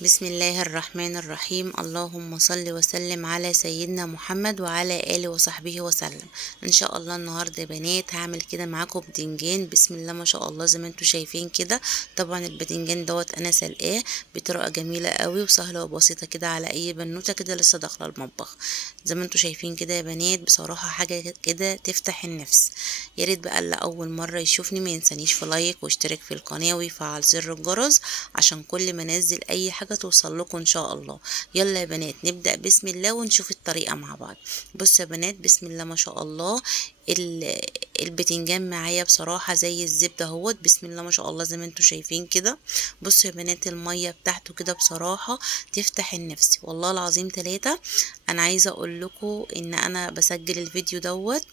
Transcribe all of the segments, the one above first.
بسم الله الرحمن الرحيم. اللهم صل وسلم على سيدنا محمد وعلى آله وصحبه وسلم. ان شاء الله النهارده يا بنات هعمل كده معاكم بدنجان. بسم الله ما شاء الله زي ما انتم شايفين كده. طبعا البدنجان دوت انا سلقاه بطريقه جميله قوي وسهله وبسيطه كده على اي بنوته كده لسه داخله المطبخ. زي ما انتم شايفين كده يا بنات، بصراحه حاجه كده تفتح النفس. يا ريت بقى اللي اول مره يشوفني ما ينسانيش في لايك واشترك في القناه ويفعل زر الجرس عشان كل ما انزل اي حاجه توصل لكم ان شاء الله. يلا يا بنات نبدا بسم الله ونشوف الطريقه مع بعض. بصوا يا بنات، بسم الله ما شاء الله. ال- البتنجان معايا بصراحه زي الزبده اهوت. بسم الله ما شاء الله زي ما انتم شايفين كده. بصوا يا بنات الميه بتاعته كده بصراحه تفتح النفس والله العظيم ثلاثة. انا عايزه اقول لكم ان انا بسجل الفيديو دوت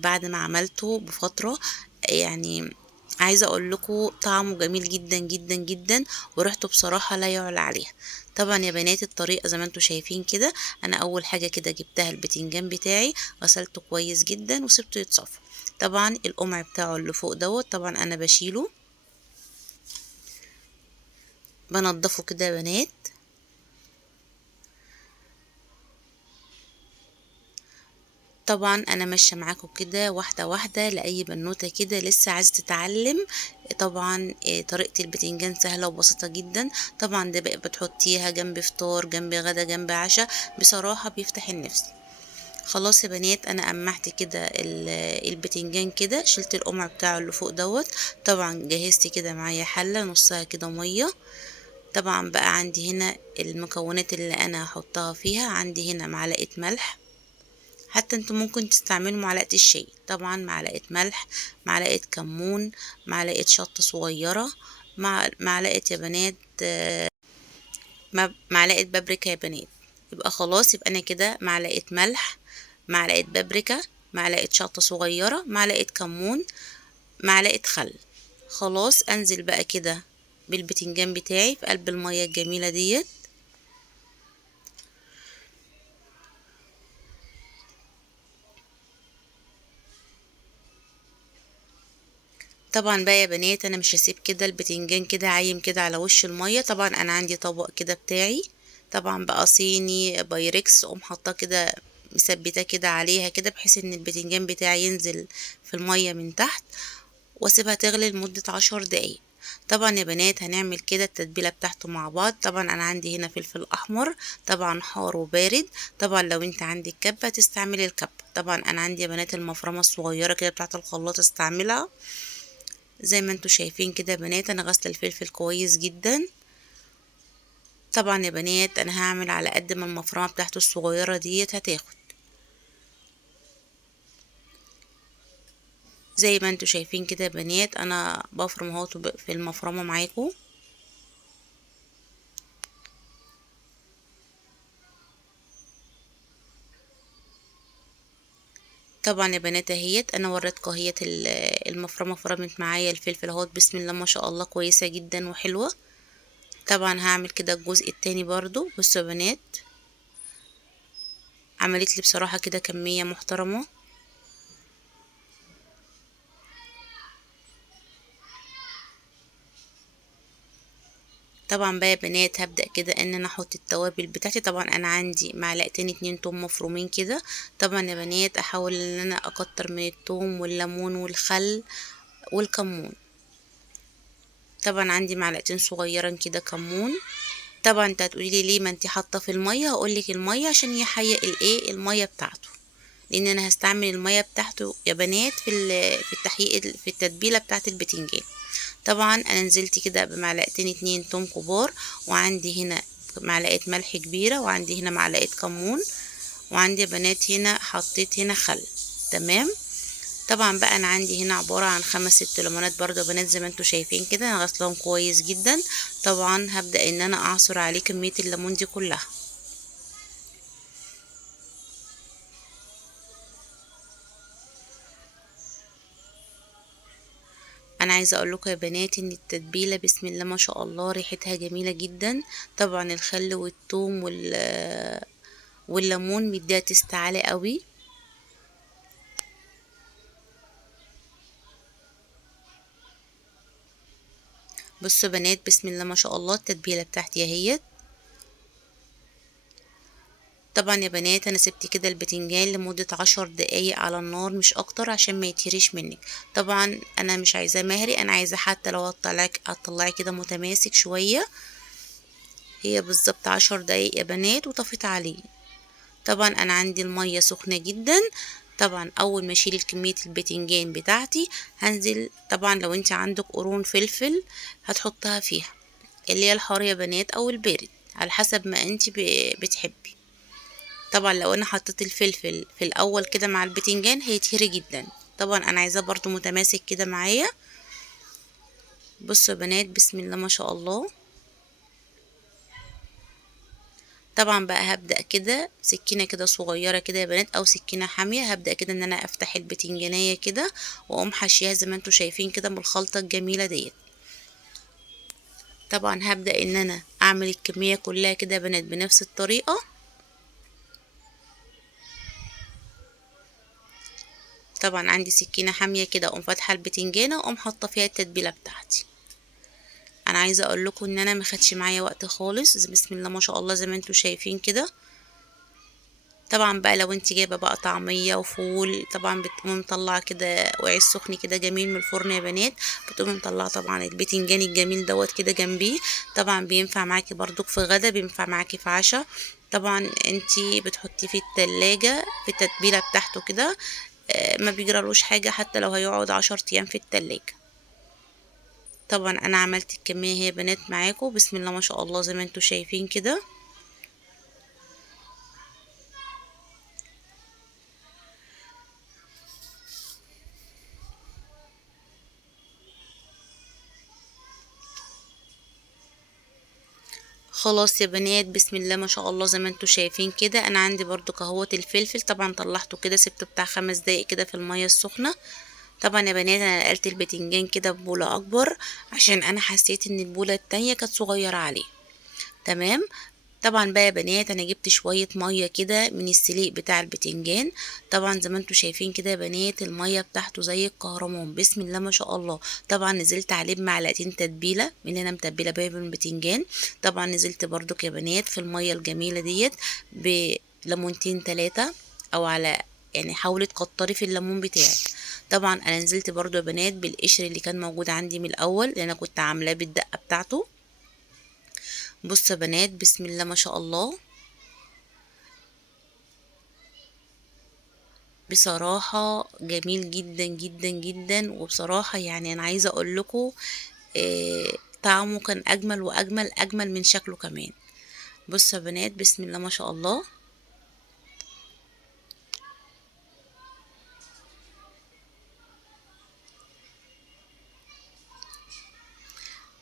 بعد ما عملته بفتره. يعني عايزه اقول لكم طعمه جميل جدا جدا جدا، وريحته بصراحه لا يعلى عليها. طبعا يا بنات الطريقه زي ما انتم شايفين كده. انا اول حاجه كده جبتها البتنجان بتاعي، غسلته كويس جدا وسبته يتصفى. طبعا القمع بتاعه اللي فوق دوت طبعا انا بشيله، بنضفه كده يا بنات. طبعا انا ماشيه معاكم كده واحده واحده لاي بنوته كده لسه عايزه تتعلم. طبعا طريقه البتنجان سهله وبسيطه جدا. طبعا ده بقى بتحطيها جنب فطار، جنب غدا، جنب عشاء، بصراحه بيفتح النفس. خلاص يا بنات انا قمعت كده البتنجان كده، شلت القمع بتاعه اللي فوق دوت. طبعا جهزت كده معايا حله نصها كده ميه. طبعا بقى عندي هنا المكونات اللي انا هحطها فيها. عندي هنا معلقه ملح، حتى انتوا ممكن تستعملوا معلقة الشاي. طبعا معلقة ملح، معلقة كمون، معلقة شطة صغيرة، مع معلقة يا بنات معلقة بابريكا يا بنات. يبقى خلاص، يبقى انا كده معلقة ملح، معلقة بابريكا، معلقة شطة صغيرة، معلقة كمون، معلقة خل. خلاص انزل بقى كده بالبتنجان بتاعي في قلب المية الجميلة ديت. طبعا بقى يا بنات انا مش هسيب كده البتنجان كده عايم كده على وش المية. طبعا انا عندي طبق كده بتاعي، طبعا بقى صيني بايركس، اقوم حاطاه كده مثبتاه كده عليها كده بحيث ان البتنجان بتاعي ينزل في المية من تحت، واسيبها تغلي لمدة 10 دقايق. طبعا يا بنات هنعمل كده التتبيلة بتاعته مع بعض. طبعا انا عندي هنا فلفل احمر، طبعا حار وبارد. طبعا لو انت عندك كبة تستعملي الكبة. طبعا انا عندي يا بنات المفرمة الصغيرة كده بتاعت الخلاط استعملها. زي ما انتوا شايفين كده يا بنات انا غسله الفلفل كويس جدا. طبعا يا بنات انا هعمل على قد ما المفرمه بتاعته الصغيره ديت هتاخد. زي ما انتوا شايفين كده يا بنات انا بفرم اهوت في المفرمه معاكم. طبعا يا بنات اهيت انا وريتكم اهيت المفرمه فرمت معايا الفلفل اهوت. بسم الله ما شاء الله كويسه جدا وحلوه. طبعا هعمل كده الجزء التاني برضو. بصوا يا بنات عملت لي بصراحه كده كميه محترمه. طبعا بقى يا بنات هبدأ كده ان انا احط التوابل بتاعتي. طبعا انا عندي معلقتين اتنين توم مفرومين كده. طبعا يا بنات احاول ان انا اكتر من التوم والليمون والخل والكمون. طبعا عندي معلقتين صغيرين كده كمون. طبعا انت هتقولي لي ليه ما انت حاطه في الميه، هقول لك الميه عشان يحيق الايه الميه بتاعته، لان انا هستعمل الميه بتاعته يا بنات في التحقيق في التتبيله بتاعه البتنجان. طبعا انا نزلت كده بمعلقتين اتنين توم كبار، وعندي هنا معلقه ملح كبيره، وعندي هنا معلقه كمون، وعندي يا بنات هنا حطيت هنا خل. تمام. طبعا بقى انا عندي هنا عباره عن 5 6 ليمونات برضو يا بنات زي ما انتوا شايفين كده انا غسلاهم كويس جدا. طبعا هبدا ان انا اعصر عليه كميه الليمون دي كلها. انا عايزه اقول لكم يا بنات ان التتبيله بسم الله ما شاء الله ريحتها جميله جدا. طبعا الخل والثوم والليمون مديها تست عالي قوي. بصوا يا بنات، بسم الله ما شاء الله، التتبيله بتاعتي اهيت. طبعا يا بنات انا سبت كده البتنجان لمدة 10 دقايق على النار مش اكتر عشان ما يتهريش منك. طبعا انا مش عايزاه مهري، انا عايزاه حتى لو هتطلعي كده متماسك شوية. هي بالظبط 10 دقايق يا بنات وطفيت عليه. طبعا انا عندي المية سخنة جدا. طبعا اول ما اشيل كمية البتنجان بتاعتي هنزل، طبعا لو انت عندك قرون فلفل هتحطها فيها، اللي هي الحار يا بنات او البارد على حسب ما انت بتحبي. طبعا لو انا حطيت الفلفل في الاول كده مع البتنجان هيتهري جدا. طبعا انا عايزاه برضو متماسك كده معايا. بصوا يا بنات، بسم الله ما شاء الله. طبعا بقى هبدأ كده سكينة كده صغيرة كده يا بنات او سكينة حامية، هبدأ كده ان انا افتح البتنجانية كده واقوم حشيها زي ما انتوا شايفين كده من الخلطة الجميلة ديت. طبعا هبدأ ان انا اعمل الكمية كلها كده يا بنات بنفس الطريقة. طبعا عندي سكينة حامية كده، اقوم فاتحة البتنجانة واقوم حاطة فيها التتبيلة بتاعتي. انا عايزه اقول لكم ان انا ما خدش معايا وقت خالص، بسم الله ما شاء الله زي ما انتوا شايفين كده. طبعا بقى لو انت جايبه بقى طعميه وفول، طبعا بتقومي مطلعه كده وعيش سخن كده جميل من الفرن يا بنات، بتقومي مطلعه طبعا البتنجان الجميل دوت كده جنبيه. طبعا بينفع معاكي برضك في غدا، بينفع معاكي في عشاء. طبعا انت بتحطيه في التلاجة في التتبيله بتاعته كده. ما بيجرالوش حاجه حتى لو هيقعد 10 ايام في التلاجة. طبعا انا عملت الكميه هي بنات معاكم، بسم الله ما شاء الله زي ما انتوا شايفين كده. خلاص يا بنات، بسم الله ما شاء الله زي ما انتوا شايفين كده. انا عندي برضو كهوت الفلفل، طبعا طلعته كده سبته بتاع 5 دقايق كده في المية السخنة. طبعا يا بنات انا نقلت البتنجان كده ببولة اكبر عشان انا حسيت ان البولة التانية كانت صغيرة عليه. تمام. طبعا بقى يا بنات انا جبت شوية مية كده من السليق بتاع البتنجان. طبعا زي ما انتوا شايفين كده يا بنات المية بتاعته زي الكهرمان، بسم الله ما شاء الله. طبعا نزلت عليه بمعلقتين تتبيلة من اللي انا متبلة بيها بالبتنجان. طبعا نزلت برضك يا بنات في المية الجميلة ديت بليمونتين 3، او على يعني حاولي تكتري في الليمون بتاعك. طبعا انا نزلت برضو يا بنات بالقشر اللي كان موجود عندي من الاول، اللي انا كنت عاملاه بالدقة بتاعته. بصوا يا بنات، بسم الله ما شاء الله. بصراحة جميل جدا جدا جدا، وبصراحة يعني انا عايزة اقول لكم طعمه كان اجمل واجمل اجمل من شكله كمان. بصوا يا بنات، بسم الله ما شاء الله.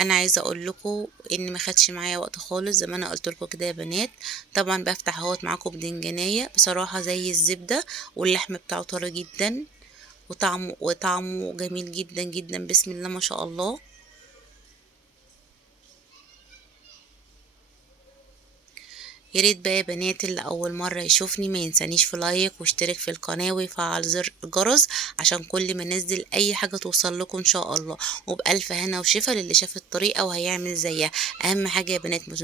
انا عايزه اقول لكم ان ما خدش معايا وقت خالص زي ما انا قلت لكم كده يا بنات. طبعا بفتح اهوت معاكم بدنجانيه بصراحه زي الزبده، واللحم بتاعه طري جدا، وطعمه جميل جدا جدا، بسم الله ما شاء الله. يا ريت بقى يا بنات اللي اول مره يشوفني ما ينسانيش في لايك واشترك في القناه ويفعل زر الجرس عشان كل ما انزل اي حاجه توصل لكم ان شاء الله. وبالف هنا وشفا للي شاف الطريقه وهيعمل زيها. اهم حاجه يا بنات ما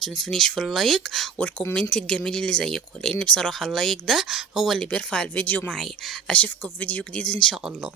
تنسونيش في اللايك والكومنت الجميل اللي زيكم، لان بصراحه اللايك ده هو اللي بيرفع الفيديو معايا. اشوفكم في فيديو جديد ان شاء الله.